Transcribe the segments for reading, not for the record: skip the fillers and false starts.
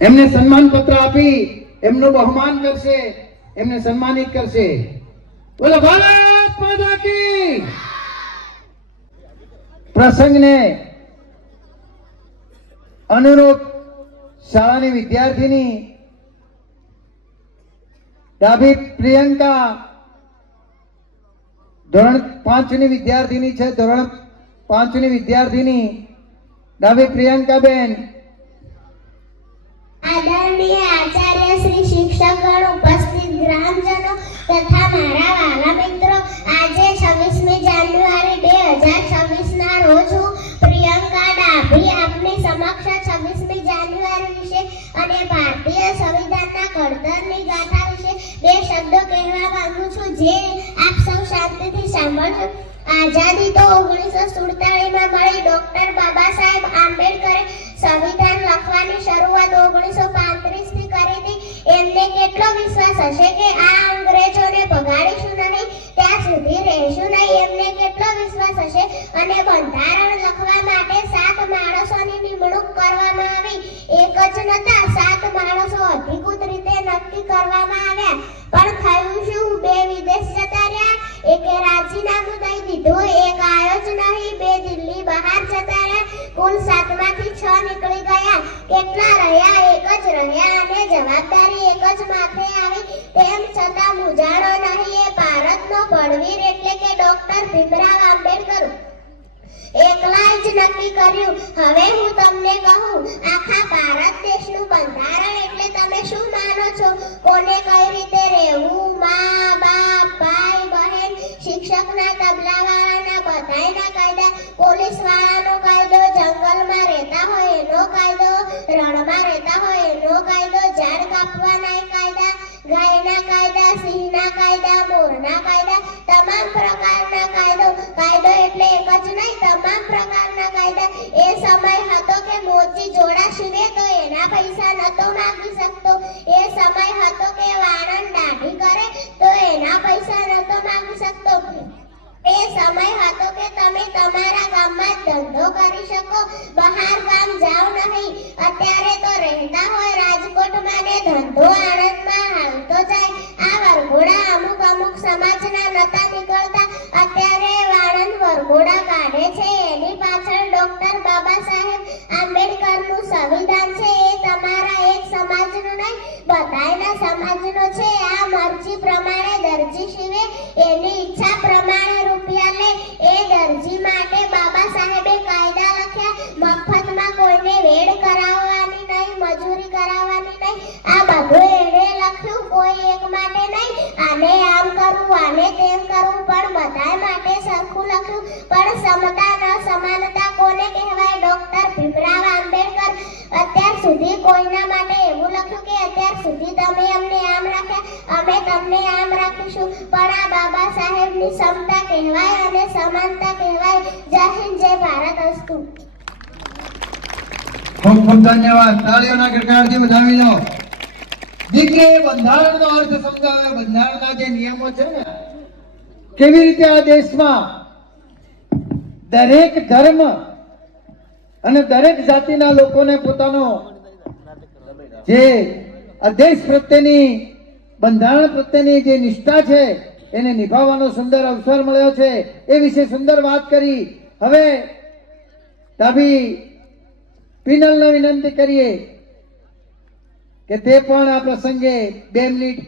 એમને સન્માન પત્ર આપી એમનું બહુમાન કરશે, એમને સન્માનિત કરશે. બોલો ભારત માતા કી. પ્રસંગને અનુરૂપ શાળાની વિદ્યાર્થીની ડાભી પ્રિયંકા ધોરણ 5 ની વિદ્યાર્થીની છે. ધોરણ 5 ની વિદ્યાર્થીની ડાભી પ્રિયંકાબેન. આદરણીય આચાર્ય શ્રી, શિક્ષકગણ, ઉપસ્થિત ગ્રામજનો તથા મારા વાલા મિત્રો, આજે 26મી જાન્યુઆરી 2026 ના રોજ હું પ્રિયંકા ડાભી આપની સમક્ષ 26મી જાન્યુઆરી વિશે અને ભારતીય સંવિધાનના ઘડતરની ગાથા વિશે બે શબ્દો કહેવા માંગુ છું, જે આપ સૌ શાંતિથી સાંભળજો. આઝાદી તો 1947 માં મળી. ડોક્ટર બાબા સાહેબ આંબેડકરે સંવિધાન લખવાની શરૂઆત 1935 થી કરી હતી. એમને કેટલો વિશ્વાસ હશે કે આ અંગ્રેજોને ભગાડીશું નહીં, ત્યાં સુધી રહેશું નહીં, એમને કેટલો વિશ્વાસ હશે. અને બંધારણ લખવા માટે 7 માણસોની નિમણૂક કરવામાં આવી. એક જ નતા, 7 માણસો અધિકૃત રીતે નક્કી કરવામાં આવ્યા. પણ થયું શું? 2 વિદેશ જતા રહ્યા, એકે રાજીનામું દઈ દીધું, એક આયો જ નહીં, 2 દિલ્હી બહાર જતા રહ્યા. કુલ 7 માંથી 6 નીકળી ગયા. કેટલા રહ્યા? એક જ રહ્યા. અને જવાબદારી એક જ માથે આવી. તેમ છતાં મૂંઝાણો નહીં. એ ભારતનો બળવીર એટલે કે ડોક્ટર ભીમરાવ આંબેડકર એકલા જ નક્કી કર્યું. હવે હું તમને કહું, આખા ભારત દેશનું બંધારણ એટલે તમે શું માનો છો? કોને કઈ રીતે રહેવું, મા બાપ, ભાઈ બહેન, શિક્ષકના, તબલાવાળાના, બધાયના કાયદા, પોલીસવાળાનો કાયદો, જંગલમાં રહેતા હોય એનો કાયદો, રણમાં રહેતા હોય એનો કાયદો, ઝાડ કાપવાના કાયદા, ગાયના કાયદા, સિંહના કાયદા, મોરના કાયદા, તમામ પ્રકારના કાયદો એટલે એક જ નહીં, તમામ પ્રકારના કાયદા. એ સમય હતો કે મોચી જોડા સીવે તો એના પૈસા નતો માંગી શકતો. એ સમય હતો કે વાણંદ દાઢી કરે તો એના પૈસા નતો માંગી શકતો. એ સમય હતો કે તમે તમારા ગામમાં ધંધો કરી શકો, બહાર ગામ જાવ નહીં. અત્યારે તો રહેતા હોય રાજકોટમાં ને ધંધો આણંદમાં હાલતો જાય. આ વરઘોડા અમુક સમાજના નતા નીકળતા, અત્યારે વાણંદ વરઘોડા કાઢે છે. એની પાછળ ડોક્ટર બાબા સાહેબ આંબેડકરનું સંવિધાન છે. એ તમારા એક સમાજનું નહીં, બધાયના સમાજનો છે. આ મરજી પ્રમાણે દરજી સીવે, એની ઈચ્છા પ્રમાણે રૂપિયા લે. એ દરજી માટે બાબા સાહેબે કાયદા લખ્યા. મફતમાં કોઈને વેડ કરાવવાની નહીં, મજૂરી કરાવવાની નહીં. આ બધું એણે લખ્યું, કોઈ એક માટે નહીં. આને આમ કરવું, આને તેમ કરવું, પણ બધાય માટે સરખું લખ્યું. પણ સમતા ન સમાનતા કોને કહેવાય? ડોક્ટર ભીમરાવ આંબેડકર. અત્યાર સુધી કોઈના માટે એવું લખ્યું કે અત્યાર સુધી તમે અમને આમ રાખ્યા, અમે તમને આમ રાખીશું. પણ આ બાબા સાહેબની સમતા કહેવાય અને સમાનતા કહેવાય. જય હિન્દ, જય ભારત અસ્તુ. ખૂબ ખૂબ ધન્યવાદ. તાળીઓના ગડગડાટથી વધાવી લો. દીકરી બંધારણનો અર્થ સમજાવે. બંધારણના જે નિયમો છે ને, કેવી રીતે આ દેશમાં દરેક ધર્મ અને દરેક જાતિના લોકોને પોતાનો જે આ દેશ પ્રત્યેની, બંધારણ પ્રત્યેની જે નિષ્ઠા છે એને નિભાવવાનો સુંદર અવસર મળ્યો છે. એ વિશે સુંદર વાત કરી. હવે ડાભી પિનલને વિનંતી કરીએ કે તે પણ આ પ્રસંગે 2 મિનિટ.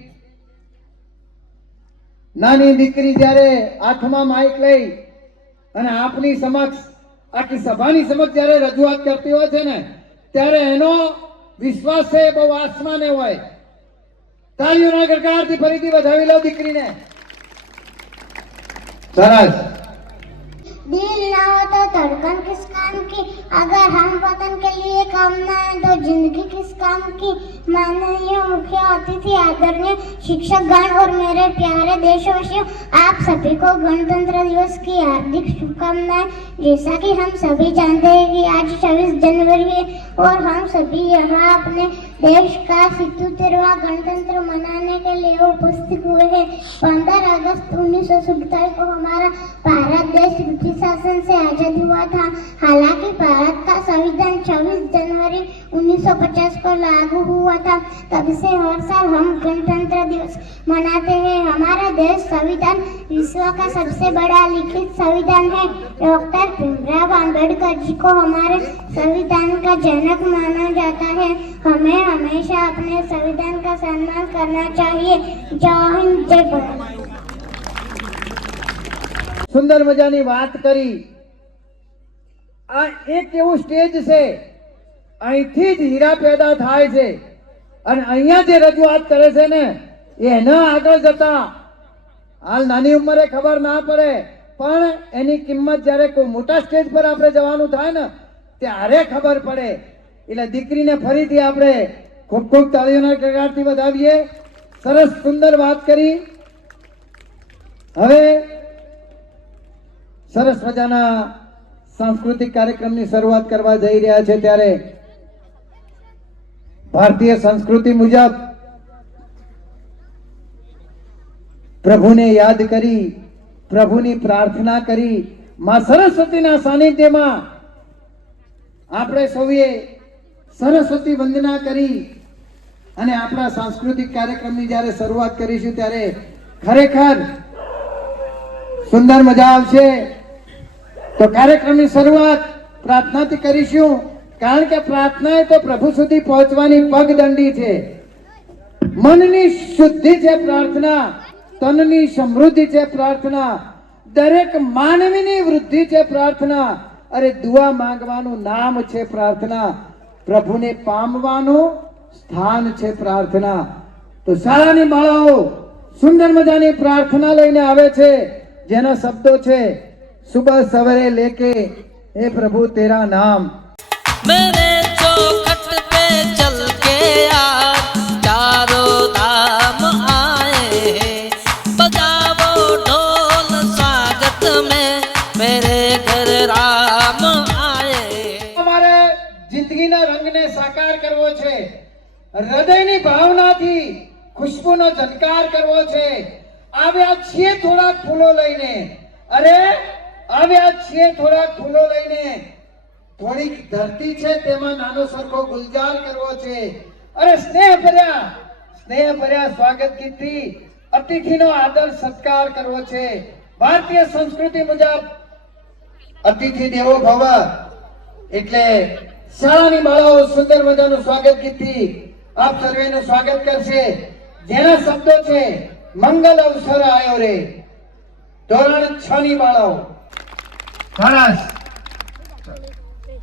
નાની દીકરી જ્યારે હાથમાં માઇક લઈ અને આપની સમક્ષ, આખી સભાની સમક્ષ જ્યારે રજૂઆત કરતી હોય છે ને, ત્યારે એનો વિશ્વાસ છે બહુ આસમાને હોય. તાળીઓના ગડગડાટથી ફરીથી વધાવી લો દીકરીને. સરસ. दिल ना हो तो धड़कन किस काम की, अगर हम वतन के लिए काम ना है तो जिंदगी किस काम की. माननीय मुख्य अतिथि, आदरणीय शिक्षक गण और मेरे प्यारे देशवासियों, आप सभी को गणतंत्र दिवस की हार्दिक शुभकामनाएं. जैसा कि हम सभी जानते हैं कि आज 26 जनवरी है और हम सभी यहाँ अपने देश का 77वां गणतंत्र मनाने के लिए उपस्थित हुए हैं. 15 अगस्त 1947 को हमारा भारत देश ब्रिटिश शासन से आजाद हुआ था. हालांकि भारत का संविधान 26 जनवरी 1950 को लागू हुआ था। तब से हर साल हम गणतंत्र दिवस मनाते हैं। हमारा देश संविधान विश्व का सबसे बड़ा लिखित संविधान है। डॉक्टर भीमराव अंबेडकर जी को हमारे संविधान का जनक माना जाता है। हमें हमेशा अपने संविधान का सम्मान करना चाहिए। जय हिंद, जय भारत। સુંદર મજાની વાત કરી। આ એક એવું સ્ટેજ છે, અહીંથી જ હીરા પેદા થાય છે અને અહીંયા જે રજૂઆત કરે છે ને એના આગળ જતા હાલ નાની ઉંમરે ખબર ના પડે, પણ એની કિંમત જ્યારે કોઈ મોટા સ્ટેજ પર આપણે જવાનું થાય ને ત્યારે ખબર પડે। એટલે દીકરીને ફરીથી આપણે ખૂબ ખૂબ તાળીઓના ગણગણાટથી વધાવીએ। સરસ સુંદર વાત કરી। હવે સરસ મજાના सांस्कृतिक कार्यक्रमની શરૂઆત કરવા જઈ રહ્યા છે ત્યારે ભારતીય સંસ્કૃતિ મુજબ પ્રભુને યાદ કરી, પ્રભુની પ્રાર્થના કરી, માં સરસ્વતીના સાનિધ્યમાં આપણે સૌએ સરસ્વતી વંદના કરી અને આપણા સાંસ્કૃતિક કાર્યક્રમની જ્યારે શરૂઆત કરીશું ત્યારે ખરેખર સુંદર મજા આવશે। तो कार्यक्रम की शुरुआत प्रार्थना थी करीशू, कारण के प्रार्थना है तो प्रभु सुधी पहुंचवानी पगदंडी छे। मननी शुद्धि छे प्रार्थना, तननी समृद्धि छे प्रार्थना, दरेक मानवीनी वृद्धि छे प्रार्थना। अरे दुआ मांगवानु नाम छे प्रार्थना, प्रभु ने पामवानु स्थान छे प्रार्थना। तो शाळानी बाळाओ सुंदर मजानी प्रार्थना लईने आवे छे, जेना शब्दो छे सुबह सवेरे लेके हे प्रभु तेरा नाम। मेरे चौखट पे चल के यार चारों धाम आए हैं, बजाओ ढोल स्वागत में मेरे घर राम आए। हमारे जिंदगीना रंगने साकार करवो छे, हृदयनी भावनाथी खुशबूनो झनकार करवो छे। આવ્યા છીએ થોડા ફૂલો લઈને, અરે આવ્યા છીએ થોડા ફૂલો લઈને, થોડીક ધરતી છે તેમાં નાનો સરખો ગુલજાર કરવો છે। અરે સ્નેહ ભર્યા સ્વાગત ગીતથી અતિથિનો આદર સત્કાર કરવો છે। ભારતીય સંસ્કૃતિ મુજબ અતિથિ દેવો ભવ, એટલે શાળાની બાળાઓ સુંદર મજાનું સ્વાગત ગીતથી આપ સર્વેનું સ્વાગત કરશે, જેના શબ્દો છે મંગલ અવસર આયો રે। ધોરણ 6 ની બાળાઓ સરસ।